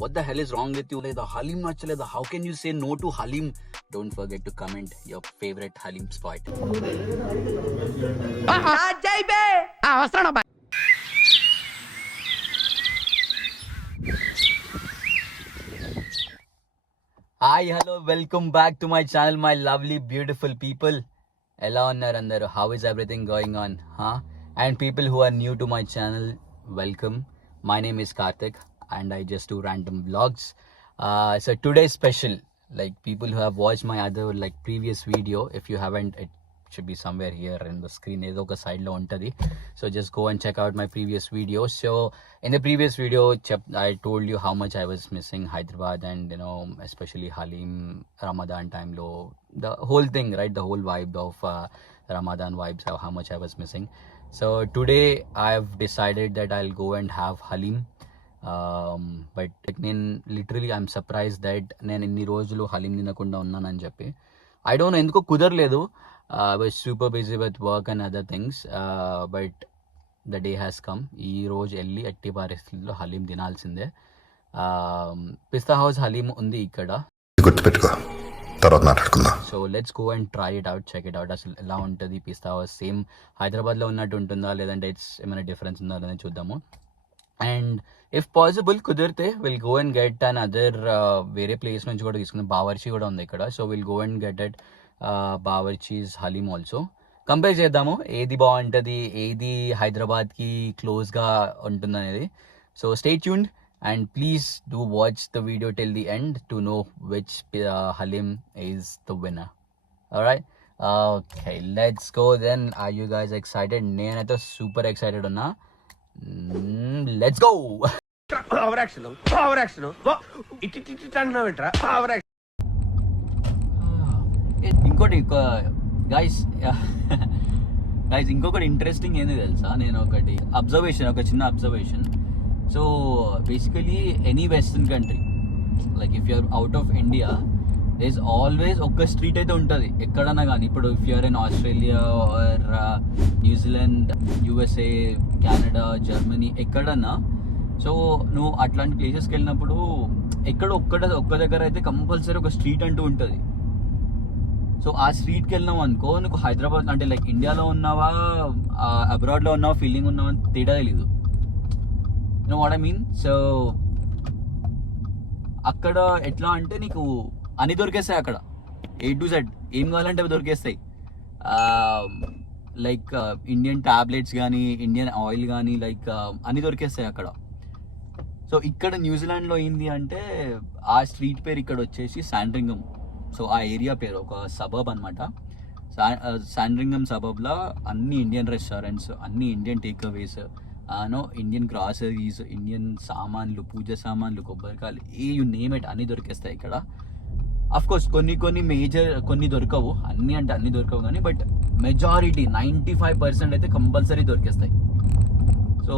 What the hell is wrong with you? Like the Halim nachaleda. How can you say no to Halim? Don't forget to comment your favorite Halim spot. Hi, hello, welcome back to my channel, my lovely, beautiful people. Ela unnaru andaru? How is everything going on? And people who are new to my channel, welcome. My name is Karthik and I just do random vlogs. So today's special, like people who have watched my other like previous video, if you haven't, it should be somewhere here in the screen, ఏదో ఒక side లో ఉంటది. So just go and check out my previous video. So in the previous video I told you how much I was missing Hyderabad and especially Halim Ramadan time lo, the whole thing, right, the whole vibe of Ramadan vibes, how much I was missing. So today I've decided that I'll go and have Halim. But నేను literally I'm surprise that నేను ఇన్ని రోజులు హలీం తినకుండా ఉన్నానని చెప్పి. I don't know ఎందుకో కుదరలేదు. I was super busy with work and other things. But the day has come. ఈ రోజు వెళ్ళి ఎట్టి పరిస్థితుల్లో హలీం తినాల్సిందే. పిస్తా హౌస్ హలీం ఉంది ఇక్కడ, గుర్తుపెట్టుకో, తర్వాత మాట్లాడుకుందాం. So let's go and try it out, check it out. అసలు ఎలా ఉంటుంది పిస్తా హౌస్? సేమ్ హైదరాబాద్లో ఉన్నట్టు ఉంటుందా లేదంటే ఇట్స్ ఏమైనా డిఫరెన్స్ ఉందా లేదని చూద్దాము. అండ్ ఇఫ్ పాసిబుల్ కుదిరితే will go and get another వేరే ప్లేస్ నుంచి కూడా తీసుకున్నాం. బావర్చి కూడా ఉంది ఇక్కడ. So will go and get at Bawarchi's haleem also. Compare చేద్దాము ఏది బాగుంటుంది, ఏది హైదరాబాద్కి క్లోజ్గా ఉంటుంది అనేది. So stay tuned and please do watch the video till the end to know which Halim is the winner. Alright, okay, let's go then. Are you guys excited? Nenaithe super excited unna. Let's go. Power action it అన్నావేంట్రా? Power action. ఇంకోటి guys ఇంకొకటి interesting ఏంది తెలుసా? నేను ఒకటి ఒక చిన్న observation. So basically any western country, like if you're out of India, there is always ఒక స్ట్రీట్ అయితే ఉంటుంది ఎక్కడన్నా కానీ. ఇప్పుడు if you're in Australia or New Zealand, USA, Canada, Germany, ఎక్కడన్నా, సో నువ్వు అట్లాంటి ప్లేసెస్కి వెళ్ళినప్పుడు ఎక్కడ ఒక్క దగ్గర అయితే కంపల్సరీ ఒక స్ట్రీట్ అంటూ ఉంటుంది. సో ఆ స్ట్రీట్కి వెళ్ళినావు అనుకో, నీకు హైదరాబాద్ అంటే లైక్ ఇండియాలో ఉన్నావా అబ్రాడ్లో ఉన్నావా ఫీలింగ్ ఉన్నావా అని తేడా తెలీదు. Know what I mean? So అక్కడ ఎట్లా అంటే నీకు అన్ని దొరికేస్తాయి అక్కడ, A to Z ఏం కావాలంటే అవి దొరికేస్తాయి. లైక్ ఇండియన్ టాబ్లెట్స్ కానీ, ఇండియన్ ఆయిల్ కానీ, లైక్ అన్ని దొరికేస్తాయి అక్కడ. సో ఇక్కడ న్యూజిలాండ్లో ఏంది అంటే ఆ స్ట్రీట్ పేరు ఇక్కడ వచ్చేసి శాండ్రింగమ్. సో ఆ ఏరియా పేరు ఒక సబబ్ అనమాట. శాండ్రింగమ్ సబబ్లో అన్ని ఇండియన్ రెస్టారెంట్స్, అన్ని Indian takeaways, Indian groceries, Indian సామాన్లు, పూజ సామాన్లు, కొబ్బరికాయలు, యు నేమ్ ఇట్ అన్నీ దొరికేస్తాయి ఇక్కడ. అఫ్ కోర్స్ కొన్ని మేజర్ కొన్ని దొరకవు, అన్ని దొరకవు కానీ బట్ మెజారిటీ 95% అయితే కంపల్సరీ దొరికేస్తాయి. సో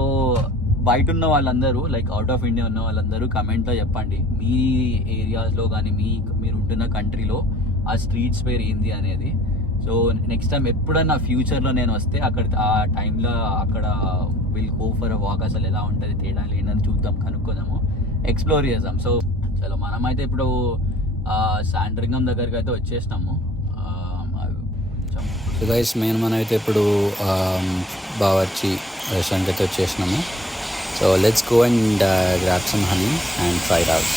బయట ఉన్న వాళ్ళందరూ, లైక్ అవుట్ ఆఫ్ ఇండియా ఉన్న వాళ్ళందరూ కమెంట్లో చెప్పండి మీ ఏరియాస్లో కానీ మీరు ఉంటున్న కంట్రీలో ఆ స్ట్రీట్స్ పేరు ఏంది అనేది. సో నెక్స్ట్ టైం ఎప్పుడన్నా ఫ్యూచర్లో నేను వస్తే ఆ టైంలో అక్కడ will go for a walk. అసలు ఎలా ఉంటుంది, తేడా లేదని చూద్దాం, కనుక్కుందాము, ఎక్స్ప్లోర్ చేద్దాం. సో చలో మనమైతే ఇప్పుడు శాండ్రింగమ్ దగ్గరికి అయితే వచ్చేసినాము. సో గైస్ మనం అయితే ఇప్పుడు బావర్చి రెస్టారెంట్ అయితే వచ్చేసినాము. So let's go and grab some honey and try it out.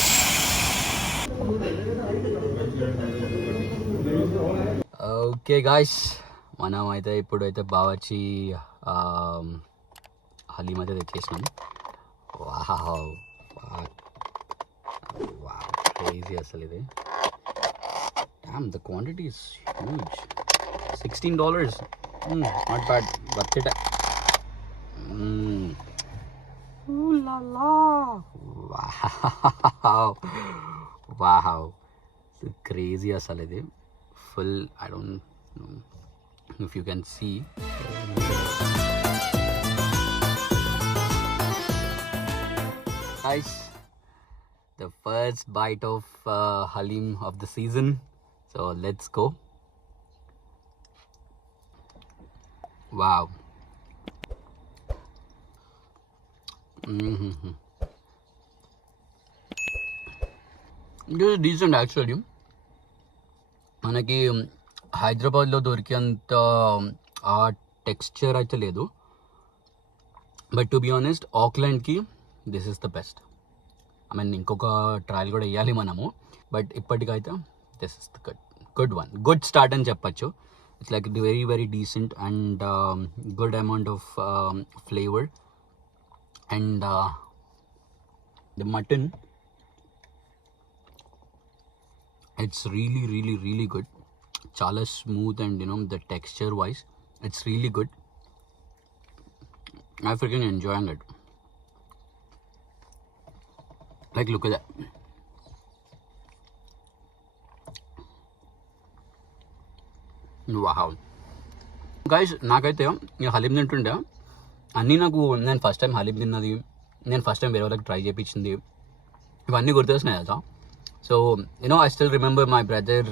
Okay guys, మనం అయితే ఇప్పుడైతే బావర్చి హలీం అయితే తెచ్చేసినాం. వావ్ క్రేజీ అసలు ఇది. Damn, the quantity is huge. $16, not bad, worth it. Wow crazy అసలు ఇది. Full, I don't know if you can see. Guys, the first bite of Halim of the season. So let's go. Wow. It is decent actually. మనకి హైదరాబాద్లో దొరికేంత ఆ texture అయితే లేదు. But to be honest ఆక్లాండ్కి this is the best. I mean ఇంకొక trial కూడా వేయాలి మనము, బట్ ఇప్పటికైతే this is the good one. Good start అని చెప్పచ్చు. It's like very very decent and good amount of flavour and the mutton, it's really good. Chala smooth and the texture wise it's really good. I freaking enjoying it. Like look at that. Wow guys, నాకైతే ఈ హలీం తింటుండే అన్నీ నేను first time haleem తిన్నది, నేను first time వేరే వాళ్ళకి ట్రై చేయించింది, ఇవన్నీ గుర్తొస్తున్నాయి కదా. So I still remember my brother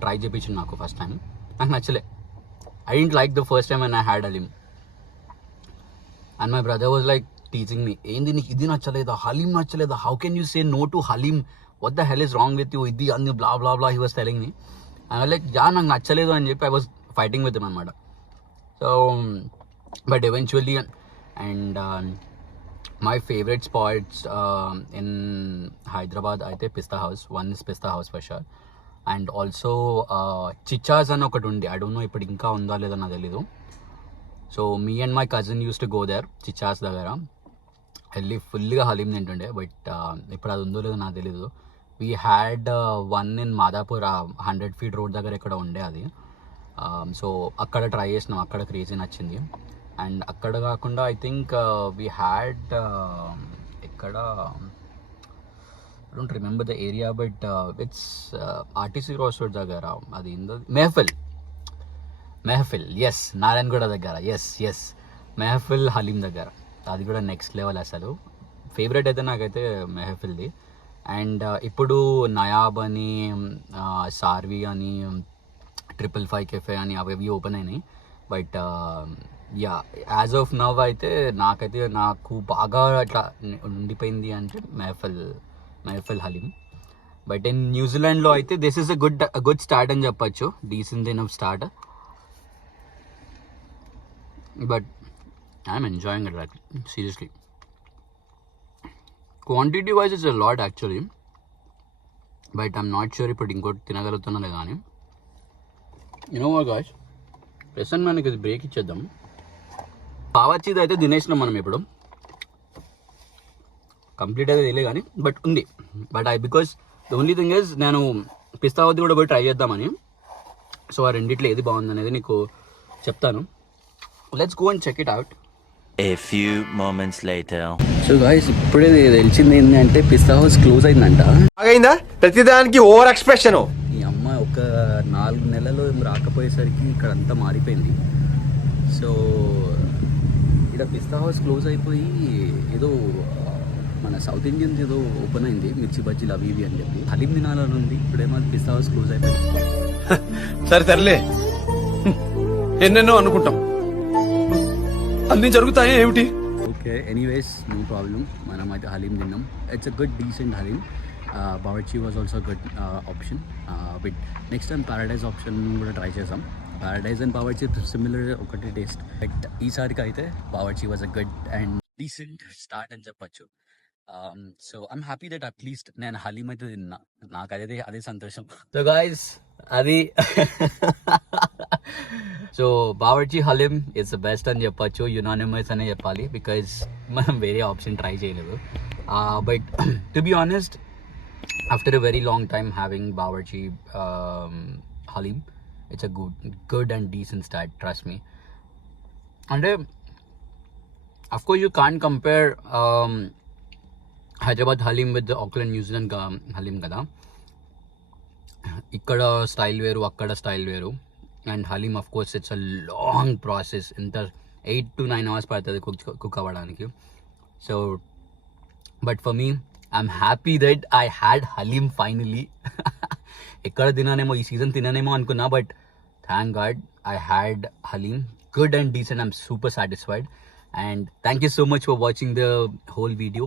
try చేయించింది నాకు ఫస్ట్ టైం. నాకు నచ్చలే. I don't like the first time and I had haleem and my brother was like teaching me, ఏంది నీకు ఇది నచ్చలేదా, హలీం నచ్చలేదా, how can you say no to haleem, what the hell is wrong with you, ఇది అన్ని blah blah blah he was telling me. I like నాకు నచ్చలేదు అని చెప్పి I was fighting with him అనమాట. So but eventually and my favorite spots in Hyderabad అయితే Pista House. One is Pista House for sure. And also Chicha's అని ఒకటి ఉంది, ఐ డోంట్ నో ఇప్పుడు ఇంకా ఉందా లేదో నాకు తెలీదు. So me and my cousin used to go there Chicha's దగ్గర, వెళ్ళి ఫుల్గా హలీం తింటుండే. బట్ ఇప్పుడు అది ఉందో లేదో నాకు తెలీదు. We had one in Madhapur 100 feet road దగ్గర ఎక్కడ ఉండే అది. సో అక్కడ ట్రై చేసినాం, అక్కడ క్రేజీ నచ్చింది. అండ్ అక్కడ కాకుండా ఐ థింక్ వీ హ్యాడ్ ఎక్కడ I don't remember the area but it's RTC road road దగ్గర, అది మెహఫిల్ ఎస్, నారాయణగూడ దగ్గర, ఎస్ మెహఫిల్ హలీం దగ్గర. అది కూడా నెక్స్ట్ లెవెల్ అసలు. ఫేవరెట్ అయితే నాకైతే మెహఫిల్ది. అండ్ ఇప్పుడు నయాబ్ అని, సార్వి అని, 555 కెఫే అని అవి ఓపెన్ అయినాయి. But yeah as of now అయితే నాకు బాగా అట్లా ఉండిపోయింది అంటే మెహఫిల్ హలీం. బట్ ఇన్ న్యూజిలాండ్లో అయితే this is a good start అని చెప్పచ్చు, decent enough start. But I'm enjoying it like seriously. Quantity wise it's a lot actually, but I'm not sure ఇప్పుడు ఇంకోటి తినగలుగుతున్నా లేదా అని. వాట్ గాయ్స్, ప్రెసెంట్ మనకి ఇది బ్రేక్ ఇచ్చేద్దాం. బావర్చీది అయితే తినేసినాం మనం ఇప్పుడు, కంప్లీట్ అయితే తెలియదు కానీ బట్ ఉంది. But because the only thing is నేను పిస్తావతి కూడా పోయి ట్రై చేద్దామని. సో ఆ రెండిట్లో ఏది బాగుంది అనేది నీకు చెప్తాను. Let's go and check it out. A few moments later. So guys, ఇప్పుడే తెలిసింది ఏంటంటే పిస్తా హౌస్ క్లోజ్ అయిందంట. అయిందా ప్రతిదానికి ఓవర్ ఎక్స్ప్రెషన్. ఈ అమ్మాయి ఒక 4 నెలలు రాకపోయేసరికి ఇక్కడ అంతా మారిపోయింది. సో ఇక్కడ పిస్తా హౌస్ క్లోజ్ అయిపోయి ఏదో మన సౌత్ ఇండియన్స్ ఏదో ఓపెన్ అయింది, మిర్చి బజ్జీలు అవి ఇవి అని చెప్పి. హలీం తినాలని ఉంది, ఇప్పుడేమో పిస్తా హౌస్ క్లోజ్ అయిపోయింది. సరేలే, ఎన్నెన్నో అనుకుంటాం, అన్ని జరుగుతాయి ఏమిటి. Okay, anyways no problem. మనం అయితే హలీం తిన్నాం. It's a good decent haleem. Bawarchi was also good option. But next time Paradise option కూడా ట్రై చేసాం. ప్యారడైజ్ అండ్ బావర్చి సిమిలర్ ఒకటి టేస్ట్. బట్ ఈసారికి అయితే Bawarchi was a good and decent start అని చెప్పచ్చు. So I'm happy that at least నేను హలీం అయితే తిన్నా, నాకు అదే సంతోషం. సో గాయస్, అది so Bawarchi haleem is the best అని చెప్పచ్చు, యునానిమస్ అనే చెప్పాలి, బికాజ్ మనం వేరే ఆప్షన్ ట్రై చేయలేదు. But to be honest, after a very long time having Bawarchi haleem, it's a good and decent start, trust me. అంటే of course you can't compare Hyderabad haleem with Auckland New Zealand haleem కదా. ఇక్కడ స్టైల్ వేరు, అక్కడ స్టైల్ వేరు. And haleem of course it's a long process, ఎంత 8 to 9 hours పడుతుంది cook అవ్వడానికి. So but for me, I'm happy that I had haleem ఫైనలీ. ఎక్కడ తినానేమో, ఈ సీజన్ తినానేమో అనుకున్నా, but thank God I had haleem. Good and decent, I'm super satisfied. And thank you so much for watching the whole video.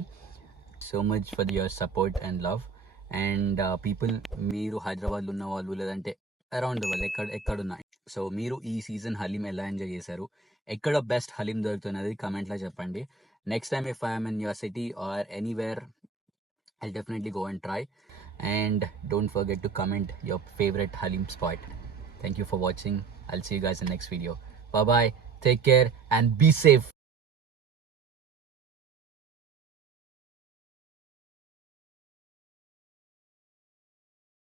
So much for your support and love. And people, మీరు హైదరాబాద్లో ఉన్న వాళ్ళు లేదంటే అరౌండ్ ద వరల్డ్ ఎక్కడున్నా, సో మీరు ఈ సీజన్ హలీం ఎలా ఎంజాయ్ చేశారు, ఎక్కడ బెస్ట్ హలీం దొరుకుతున్నది కమెంట్లో చెప్పండి. Next time if I'm in your city or anywhere, I'll definitely go and try. And don't forget to comment your favorite Halim spot. Thank you for watching. I'll see you guys in the next video. Bye bye. Take care and be safe.